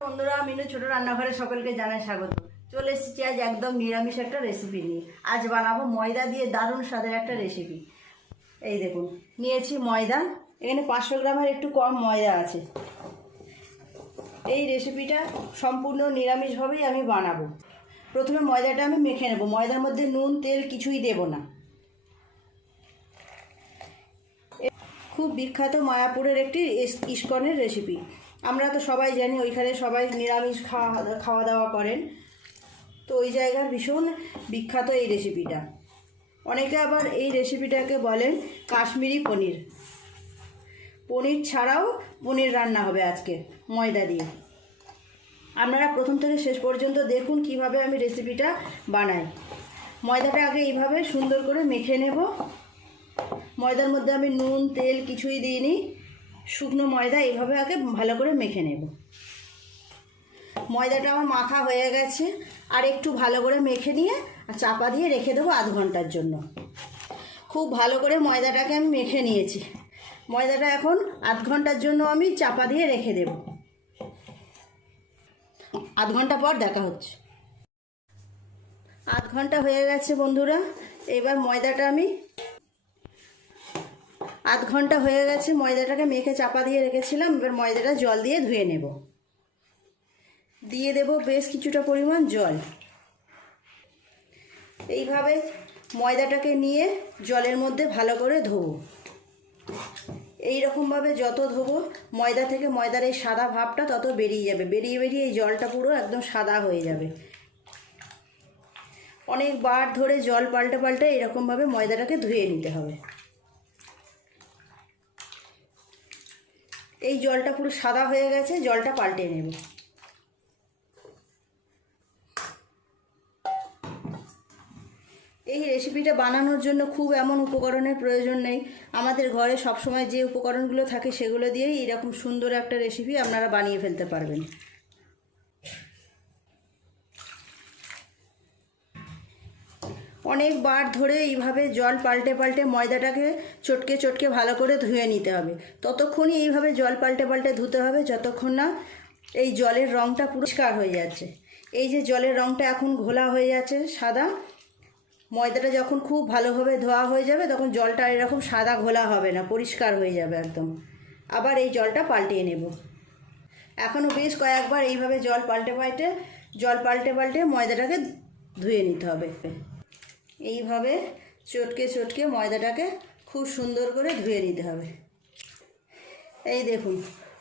বন্ধুরা, মিনু ছোট রান্নাঘরে সকলকে জানাই স্বাগত। চলে এসেছি আজ একদম নিরামিষ একটা রেসিপি নিয়ে। আজ বানাবো ময়দা দিয়ে দারুণ স্বাদের একটা রেসিপি এই দেখুন, নিয়েছি ময়দা। এখানে পাঁচশো গ্রামের একটু কম ময়দা আছে। এই রেসিপিটা সম্পূর্ণ নিরামিষভাবেই আমি বানাবো। প্রথমে ময়দাটা আমি মেখে নেব। ময়দার মধ্যে নুন, তেল কিছুই দেব না। খুব বিখ্যাত মায়াপুরের একটি ইস- ইস্কনের রেসিপি আমরা তো সবাই জানি ওইখানে সবাই নিরামিষ খাওয়া খাওয়া দাওয়া করেন। তো ওই জায়গার ভীষণ বিখ্যাত এই রেসিপিটা অনেকে আবার এই রেসিপিটাকে বলেন কাশ্মীরি পনির। পনির ছাড়াও পনির রান্না হবে আজকে, ময়দা দিয়ে। আপনারা প্রথম থেকে শেষ পর্যন্ত দেখুন কীভাবে আমি রেসিপিটা বানাই। ময়দাটা আগে এইভাবে সুন্দর করে মেখে নেব। ময়দার মধ্যে আমি নুন, তেল কিছুই দিইনি। শুকনো ময়দা এইভাবে আগে ভালো করে মেখে নেব। ময়দাটা আমার মাখা হয়ে গেছে, আর একটু ভালো করে মেখে নিয়ে আর চাপা দিয়ে রেখে দেবো আধ ঘণ্টার জন্য। খুব ভালো করে ময়দাটাকে আমি মেখে নিয়েছি। ময়দাটা এখন আধ ঘণ্টার জন্য আমি চাপা দিয়ে রেখে দেব। আধ ঘণ্টা পর দেখা হচ্ছে। আধ ঘণ্টা হয়ে গেছে বন্ধুরা, এবার ময়দাটা আমি আধ ঘণ্টা হয়ে গেছে, ময়দাটাকে মেখে চাপা দিয়ে রেখেছিলাম, এবার ময়দাটা জল দিয়ে ধুয়ে নেব। দিয়ে দেব বেশ কিছুটা পরিমাণ জল। এইভাবে ময়দাটাকে নিয়ে জলের মধ্যে ভালো করে ধোবো। এই রকমভাবে যত ধোবো, ময়দা থেকে ময়দার এই সাদা ভাবটা তত বেরিয়ে যাবে, বেরিয়ে বেরিয়ে এই জলটা পুরো একদম সাদা হয়ে যাবে। অনেকবার ধরে জল পাল্টে পাল্টে এরকমভাবে ময়দাটাকে ধুয়ে নিতে হবে। এই জলটা পুরো সাদা হয়ে গেছে, জলটা পাল্টে নেব। এই রেসিপিটা বানানোর জন্য খুব এমন উপকরণের প্রয়োজন নেই। আমাদের ঘরে সবসময় যে উপকরণগুলো থাকে সেগুলো দিয়েই এরকম সুন্দর একটা রেসিপি আপনারা বানিয়ে ফেলতে পারবেন। অনেকবার ধরে এইভাবে জল পাল্টে পাল্টে ময়দাটাকে চটকে চটকে ভালো করে ধুয়ে নিতে হবে। ততক্ষণই এইভাবে জল পাল্টে পাল্টে ধুতে হবে যতক্ষণ না এই জলের রঙটা পরিষ্কার হয়ে যাচ্ছে। এই যে জলের রঙটা এখন ঘোলা হয়ে যাচ্ছে, সাদা, ময়দাটা যখন খুব ভালোভাবে ধোয়া হয়ে যাবে তখন জলটা এরকম সাদা ঘোলা হবে না, পরিষ্কার হয়ে যাবে একদম। আবার এই জলটা পাল্টিয়ে নেব। এখনও বেশ কয়েকবার এইভাবে জল পাল্টে পাল্টে, জল পাল্টে পাল্টে ময়দাটাকে ধুয়ে নিতে হবে। এইভাবে চটকে চটকে ময়দাটাকে খুব সুন্দর করে ধুয়ে নিতে হবে। এই দেখুন,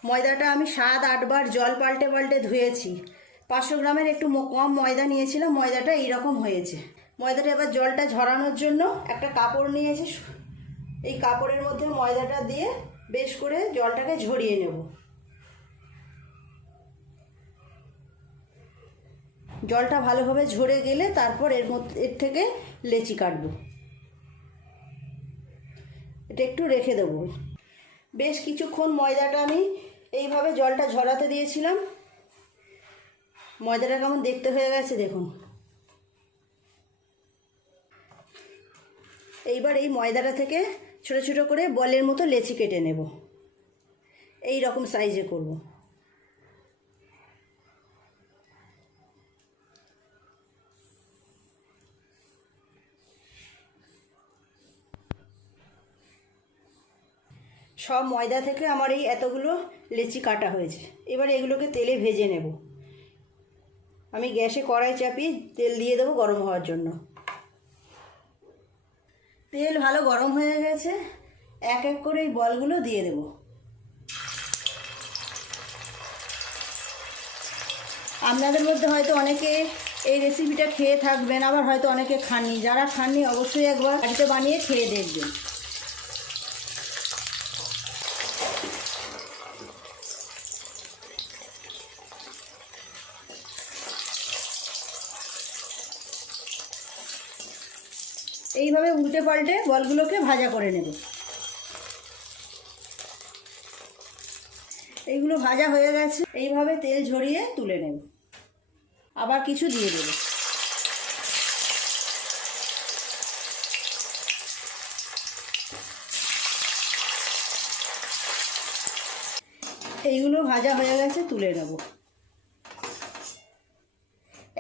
ময়দাটা আমি সাত আটবার জল পাল্টে পাল্টে ধুয়েছি। পাঁচশো গ্রামের একটু কম ময়দা নিয়েছিলাম, ময়দাটা এইরকম হয়েছে। ময়দাটা এবার জলটা ঝরানোর জন্য একটা কাপড় নিয়েছি। এই কাপড়ের মধ্যে ময়দাটা দিয়ে বেশ করে জলটাকে ঝরিয়ে নেব। জলটা ভালোভাবে ঝরে গেলে তারপর এর মধ্যে, এর থেকে লেচি কাটবো। এটা একটু রেখে দেবো। বেশ কিছুক্ষণ ময়দাটা আমি এইভাবে জলটা ঝরাতে দিয়েছিলাম। ময়দাটা কেমন দেখতে হয়ে গেছে দেখুন। এইবার এই ময়দাটা থেকে ছোট ছোট করে বলের মতো লেচি কেটে নেব। এই রকম সাইজে করব। সব ময়দা থেকে আমার এই এতগুলো লেচি কাটা হয়েছে। এবার এগুলোকে তেলে ভেজে নেব। আমি গ্যাসে কড়াই চাপিয়ে তেল দিয়ে দেবো গরম হওয়ার জন্য। তেল ভালো গরম হয়ে গেছে। এক এক করে এই বলগুলো দিয়ে দেব। আপনাদের মধ্যে হয়তো অনেকে এই রেসিপিটা খেয়ে থাকবেন, আবার হয়তো অনেকে খাননি। যারা খাননি, অবশ্যই একবার বাড়িতে বানিয়ে খেয়ে দেখবেন। এইভাবে উল্টে পাল্টে বলগুলোকে ভাজা করে নেব। এইগুলো ভাজা হয়ে গেছে, এইভাবে তেল ঝরিয়ে তুলে নেব। আবার কিছু দিয়ে দেব। এইগুলো ভাজা হয়ে গেছে, তুলে নেব।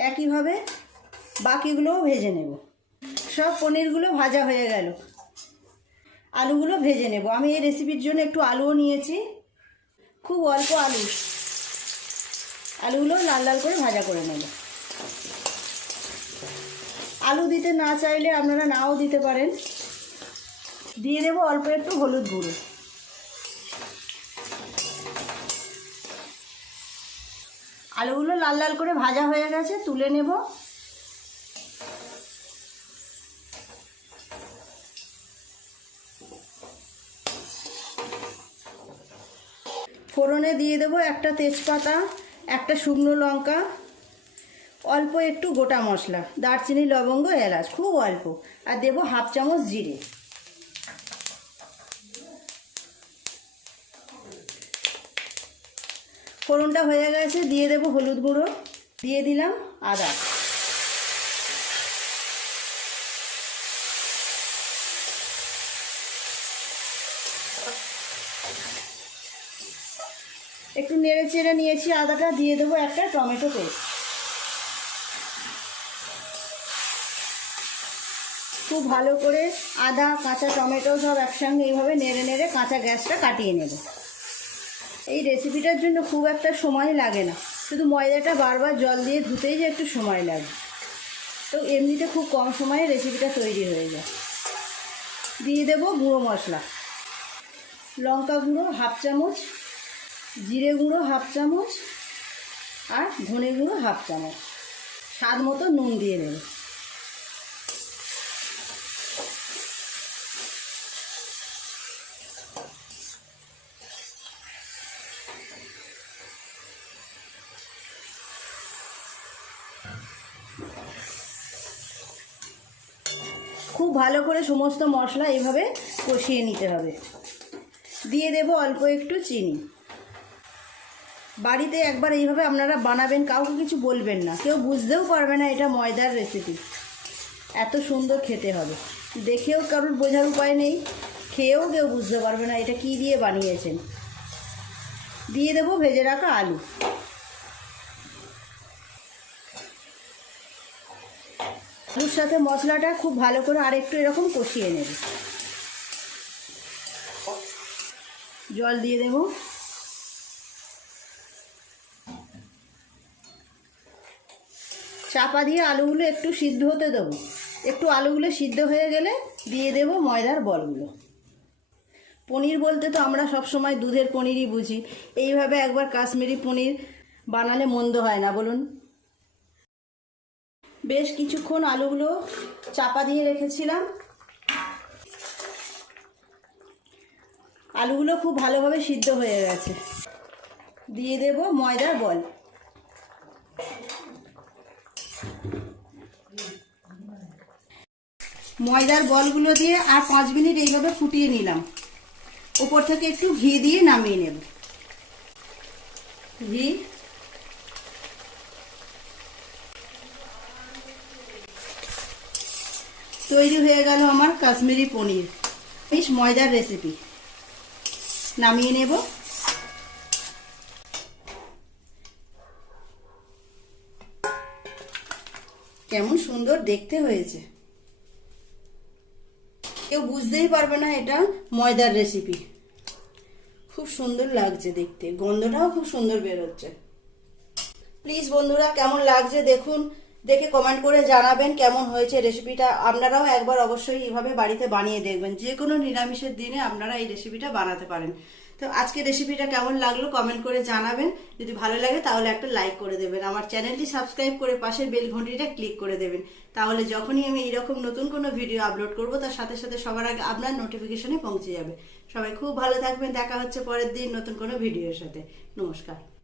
একইভাবে বাকিগুলোও ভেজে নেব। সব পনিরগুলো ভাজা হয়ে গেল। আলুগুলো ভেজে নেব। আমি এই রেসিপির জন্য একটু আলুও নিয়েছি। খুব অল্প আলু। আলুগুলো লাল লাল করে ভাজা করে নেব। আলু দিতে না চাইলে আপনারা নাও দিতে পারেন। দিয়ে দেবো অল্প একটু হলুদ গুঁড়ো। আলুগুলো লাল লাল করে ভাজা হয়ে গেছে, তুলে নেব। ফোড়নে দিয়ে দেবো একটা তেজপাতা, একটা শুকনো লঙ্কা, অল্প একটু গোটা মশলা, দারচিনি, লবঙ্গ, এলাচ, খুব অল্প, আর দেবো হাফ চামচ জিরে। ফোড়নটা হয়ে গেছে, দিয়ে দেবো হলুদ গুঁড়ো, দিয়ে দিলাম আদা। নেড়ে চেড়ে নিয়েছি, আদাটা দিয়ে দেবো একটা টমেটো পেস্ট। খুব ভালো করে আদা, কাঁচা টমেটো সব একসঙ্গে এইভাবে নেড়ে নেড়ে কাঁচা গ্যাসটা কাটিয়ে নেব। এই রেসিপিটার জন্য খুব একটা সময় লাগে না। শুধু ময়দাটা বারবার জল দিয়ে ধুতেই যে একটু সময় লাগে। তো এমনিতে খুব কম সময়ে রেসিপিটা তৈরি হয়ে যায়। দিয়ে দেব গুঁড়ো মশলা। লঙ্কা গুঁড়ো হাফ চামচ। জিরে গুঁড়ো হাফ চামচ আর ধনে গুঁড়ো হাফ চামচ। স্বাদ মতো নুন দিয়ে দেবো। খুব ভালো করে সমস্ত মশলা এইভাবে কষিয়ে নিতে হবে। দিয়ে দেব অল্প একটু চিনি। বাড়িতে একবার এইভাবে আপনারা বানাবেন, কাউকে কিছু বলবেন না। কেউ বুঝতেও পারবে না এটা ময়দার রেসিপি এত সুন্দর খেতে হবে। দেখেও কারোর বোঝার উপায় নেই, খেয়েও কেউ বুঝতে পারবে না এটা কি দিয়ে বানিয়েছেন। দিয়ে দেবো ভেজে রাখা আলু। আলুর সাথে মশলাটা খুব ভালো করে আরেকটু এরকম কষিয়ে নেবে। জল দিয়ে দেব। চাপা দিয়ে আলুগুলো একটু সিদ্ধ হতে দেবো। একটু আলুগুলো সিদ্ধ হয়ে গেলে দিয়ে দেব ময়দার বলগুলো। পনির বলতে তো আমরা সব সময় দুধের পনিরই বুঝি। এইভাবে একবার কাশ্মীরি পনির বানালে মন্দ হয় না, বলুন। বেশ কিছুক্ষণ আলুগুলো চাপা দিয়ে রেখেছিলাম। আলুগুলো খুব ভালোভাবে সিদ্ধ হয়ে গেছে। দিয়ে দেব ময়দার বল। ময়দার বলগুলো দিয়ে আর পাঁচ মিনিট এইভাবে ফুটিয়ে নিলাম। উপর থেকে একটু ঘি দিয়ে নামিয়ে নেব। ঘি। তৈরি হয়ে গেল আমার কাশ্মীরি পনির। বেশ ময়দার রেসিপি নামিয়ে নেব। কেমন সুন্দর দেখতে হয়েছে। কেউ বুঝতেই পারবে না এটা ময়দার রেসিপি খুব সুন্দর লাগছে দেখতে। গন্ধটাও খুব সুন্দর বেরোচ্ছে প্লিজ বন্ধুরা, কেমন লাগছে দেখুন। দেখে কমেন্ট করে জানাবেন কেমন হয়েছে রেসিপিটা আপনারাও একবার অবশ্যই এইভাবে বাড়িতে বানিয়ে দেখবেন। যে কোনো নিরামিষের দিনে আপনারা এই রেসিপিটা বানাতে পারেন। তো আজকে রেসিপিটা কেমন লাগল কমেন্ট করে জানাবেন। যদি ভালো লাগে তাহলে একটা লাইক করে দেবেন। আমার চ্যানেলটি সাবস্ক্রাইব করে পাশে বেল ঘন্টিটা ক্লিক করে দেবেন। তাহলে যখনই আমি এইরকম নতুন কোনো ভিডিও আপলোড করব, তার সাথে সাথে সবার আগে আপনার নোটিফিকেশনে পৌঁছে যাবে। সবাই খুব ভালো থাকবেন। দেখা হচ্ছে পরের দিন নতুন কোনো ভিডিওর সাথে। নমস্কার।